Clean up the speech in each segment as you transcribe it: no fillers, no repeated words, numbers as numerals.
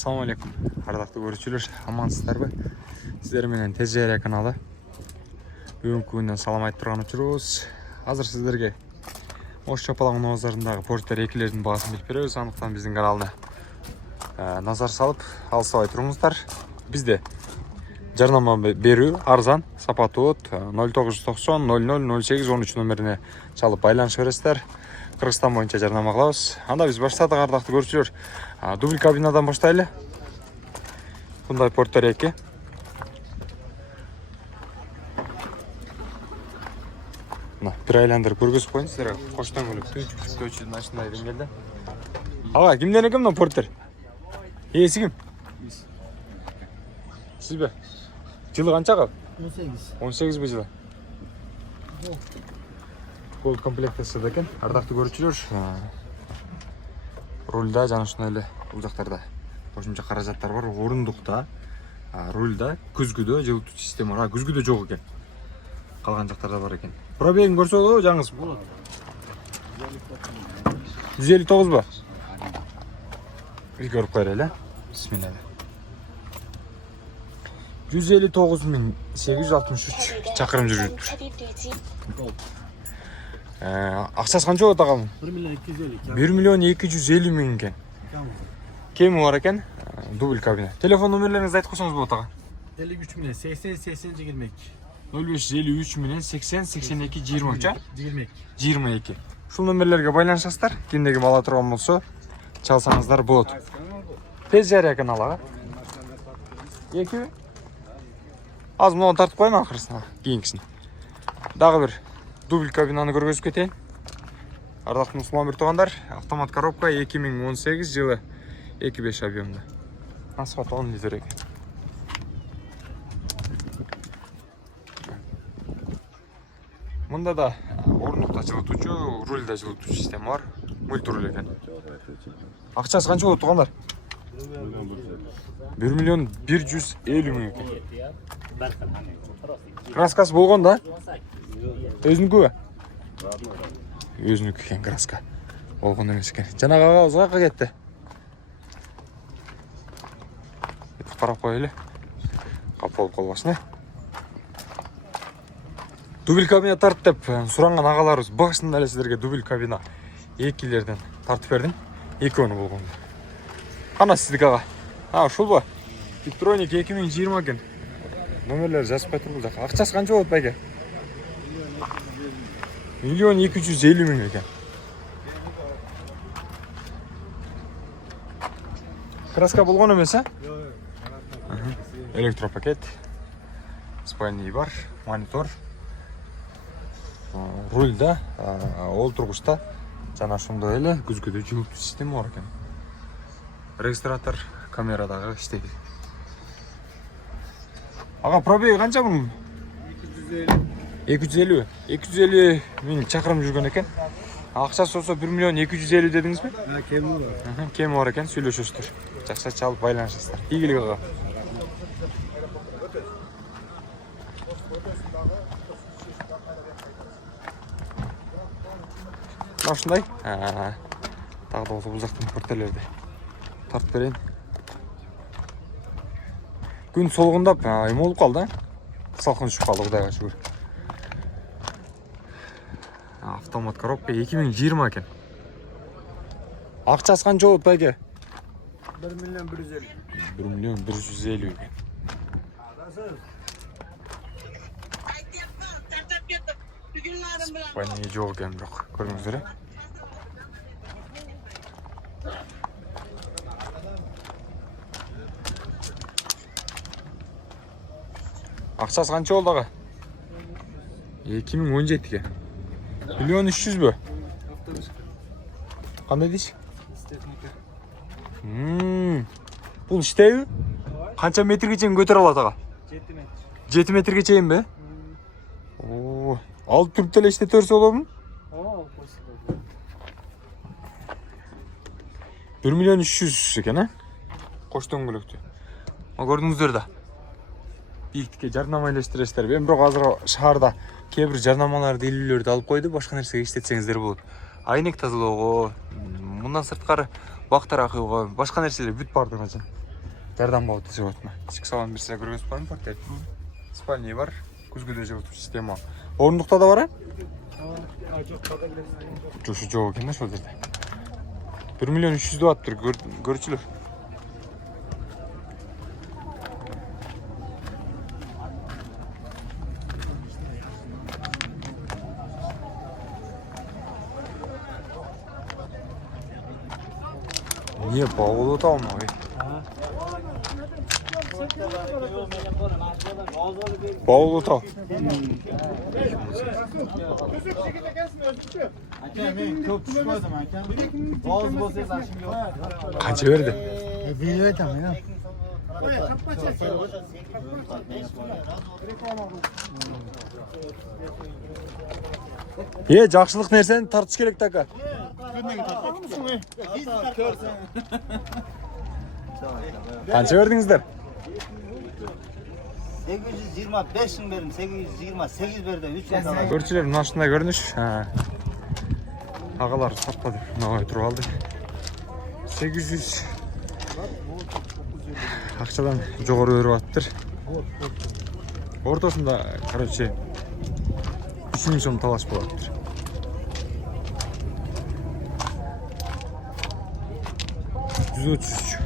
Assalamu alaikum. Ардақты көрушілер, амансыздарбы? Сіздер менен Тез Жария каналы. Бүгінгі күннен салам айтып тұрған жүрміз. Азыр сіздерге Ош Чапалаң базарындағы Порттер 2-лердің бағасын біліп береміз. Андықтан біздің каналына назар салып, алыстабай тұрыңыздар. Бізде жарнама берүү арзан, сапаты от 0990 00 08 13 номеріне чалып байланыш бересіздер. Кыргызстан боюнча жарнама кылабыз. Анда биз баштадык, ардактуу көрүүчүлөр. Дубль кабинадан баштайлы. Мындай Порттер 2. Мына бир айландырып көргөзүп коеюн силерге. Коштон көлүктү, күтүүчүдүн ашындай деңгээлде. Ага, кимден экен мына Порттер? Ээси ким? Сизби? Жылы канчага? 18. 18 жылы. Gold комплектасы екен. Ардақты көрүүчүлөр. Рульда жана ушундай эле бул жактарда кошумча каражаттар бар. Орундукта, рульда, күзгүдө жылытуу система бар. Күзгүдө жок экен. Калган жактарда бар экен. Пробегин көрсөтөбү жаңыз? Болот. 159 ба? Бир көрүп коелу, бисмилла. 159.863 чакырым жүрүптүр. Акчасы канча болот агам? 1 миллион 250 миң экен. Кеми бар экен? Дубль кабина. Телефон номерлериңизди айтып койсоңуз болот ага. 53 менен 80 80 22. 0553 менен 80 82 22. 22. Ушул номерлерге байланышасыздар. Кимде ким ала турган болсо, чалсаңыздар болот. Тез Жария каналы. Эки. Аз мынаны тартып коеюн акырысына, кийинкисин. Дагы бир дубль кабинаны көргөзүп кетейин. Ардактуу мусулман туугандар, автомат коробка 2018 жылы 2.5 объемда. Асфальт 10 литр экен. Мында да орундукта жылытуучу, рульда жылытуучу система бар. Мультируль экен. Акчасы канча болот туугандар? 1 миллион 150 миң экен. Краскасы болгон да? Өзүнүкүбү? Өзүнүкү экен краска. Болгон эмес экен. Жанагы агабыз каяка кетти? Карап коелу. Кап болуп калбасын. Дубль кабина тарт деп суранган агаларыбыз башында эле силерге дубль кабина 2-лерден тартып бердим. 2 болгон. Кана сиздики ага? Ушулбу? Тиктроник 2020 экен. Номерлер жазып коюп бул жака. Акчасы канча болот байке? 1 миллион 250 миң экен. Краска болгон эмес, а? Электропакет. Спальный бар, монитор. Рульда, олтургучта жана ошондой эле күзгүдө жылытуу система бар экен. Регистратор камерадагы иштейт. Ага, пробеги канча бунун? 250. 250 миң чакырым жүргөн экен. Акчасы болсо 1 миллион 250 дедиңизби? Кеми бар. Кеми бар экен, сүйлөшөсүздөр. Жакшы чалып байланышасыздар. Ийгилик ага. Ушундай. Дагы да болсо бул жактан Порттерлерди тартып берейин. Күн солгундап, эме болуп калды. Салкын түшүп калды, Кудайга шүгүр. Автомат коробка 2020 экен. Акчасы канча болот байке? 1 миллион 150. 1 миллион 150 экен. Спальный жок экен бирок, көрдүңүздөр. Акчасы канча болду ага? 2017 экен. 1 миллион 300 бö? Кандай дейсиң? Бул иштейби? Канча метрге чейин көтөрө алат ага? 7 метр. 7 метрге чейин бе? Алып туруп деле иштете берсе болобу? 1 миллион 300 экен, а? Кош дөңгөлөктү. Көрдүңүздөр да. Бийликке жарнама элестиресиздер. Мен бирок азыр шаарда кээ бир жарнамаларды, илүүлөрдү алып койду, башка нерсеге иштетсеңиздер болот. Айнек тазалоого, мындан сырткары бак таракыга, башка нерселер бүт бардыгына. жардам болот десеп атма. Ички салон берсе көргөз бар портет. Спальня бар, күзгүдө жабып система. Орындукта да бар, Жошу жок экен да ошол жерде. 1 миллион 300 деп атыптыр көрчүлөр. Не bağlı da mı? Bağlı da. Kaç verdi? Biliyor tamam ya. Жақсылық нерсени тартыш керек така. Қанша бердіңіздер? 825 мың бердім, 828 берді, 3 рет алады. Көршілер мына ушундай көрүнүш. Ағалар сатпады, мынабай туруп алды. 800 акчадан жогору берип атыптыр. Ортосунда, короче, 3 сом талаш болуптур.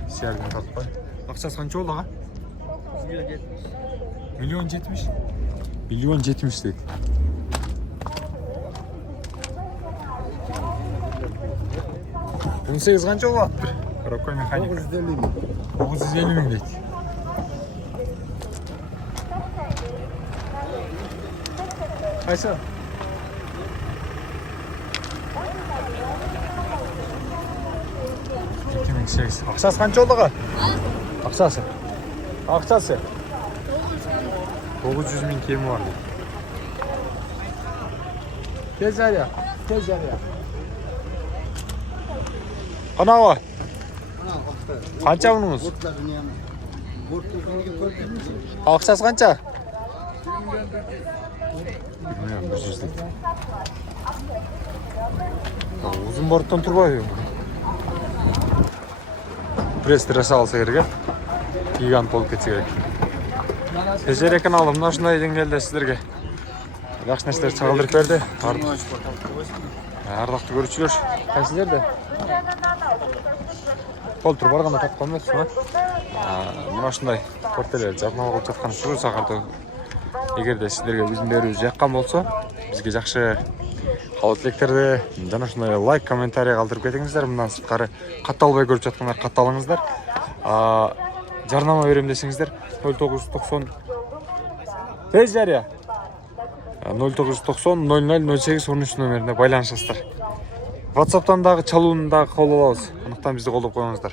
Сиярдын тартпай. Акчасы канча болду ага? 1.70 миллион 1.70 дейт. Он 18 канча болуп атыптыр? Рокой механик. 950 миң дейт. Кайсы? Акчасы канча болду ага? Акчасы? Акчасы? 900 миң кеми бар дейт. Тез ария. Канага? Канча мунуңуз? Акчасы канча? 1 миллион 100 дейт. Узун борттон турбайбы? Пресс алса керек, гигант болуп кетсе керек. Тежере каналы мына ушундай деңгээлде сиздерге жакшы нерселер чагылдырып берди. Ардактуу көрүүчүлөр, кайсы жерде? Толтуруп барганда тапкан эмеспи? Мына ушундай портелер жарнама кылып жаткан ушул сагарда эгерде сиздерге биздин берүүбүз жаккан болсо, бизге жакшы каалоо тилектерди жана ушундай лайк, комментарий калтырып кетиңиздер. Мындан сырткары катталбай көрүп жаткандар катталыңыздар. Жарнама берем десеңиздер 0990 тез жария 0990 0008 13 номерине байланышасыздар. WhatsApp'tan дагы чалууну дагы колдоп алабыз. Андыктан бизди колдоп коюңуздар.